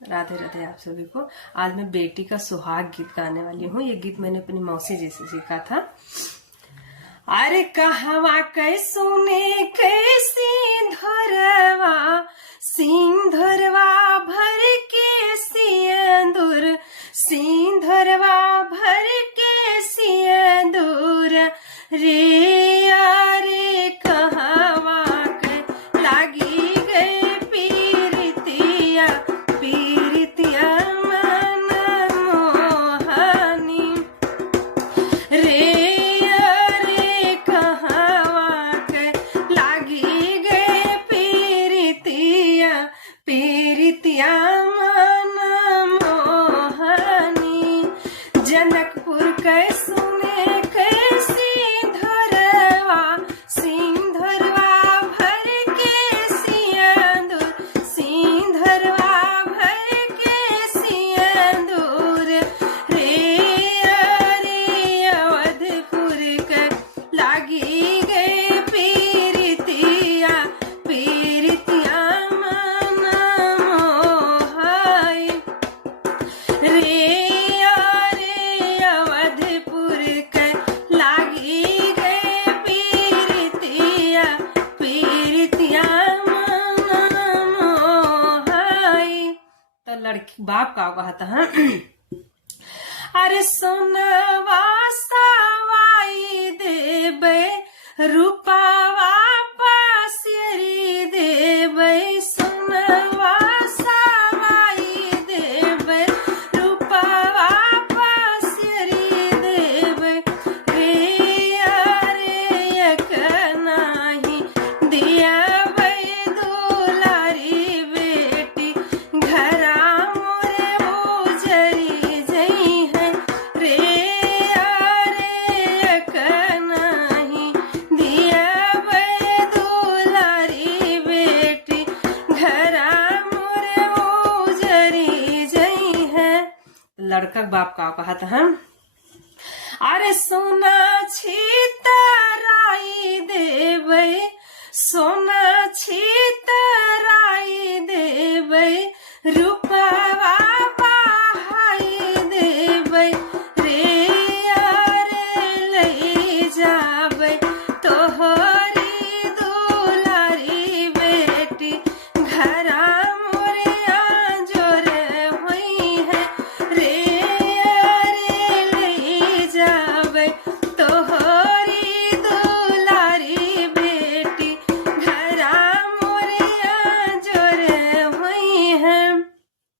राधे राधे आप सभी को। आज मैं बेटी का सुहाग गीत गाने वाली हूँ। ये गीत मैंने अपनी मौसी जी से सीखा था। अरे कहवा कैसुने कैसी धरवा सिंधरवा भर के सिंदूर, सिंधरवा भर के सिंदूर रे अरे कहवा के लागी गए पीरितिया, पीरितिया मन मोहनी रे अरे कहवा के लागी गए पीरितिया, पीरितिया मन मोहनी। जनकपुर कैसुने कैसी धरवा सिंधरवा भर के सिंदूर, सिंधरवा भर के सिंदूर रे अरे अवधपुर के लागी गए पीरितिया, पीरितिया मन मोहाई रे अरे अवधपुर के लागी गए पीरितिया, पीरितिया मन मोहाई। तो लड़की बाप का कहता है अरे सोनवा सवाई देबे रूपावा पासिरी देबे, सोनवा सवाई देबे रूपावा पासिरी देबे रे अरे एक नाही दिया दुलारी बेटी घरा मोरे बोझरी जई है रे अरे एक नाही दिया दुलारी बेटी घरा मोरे बोझरी जई है। लड़का बाप का कहता है अरे सोना छितराई देबै, सोना छितराई देबै रूपा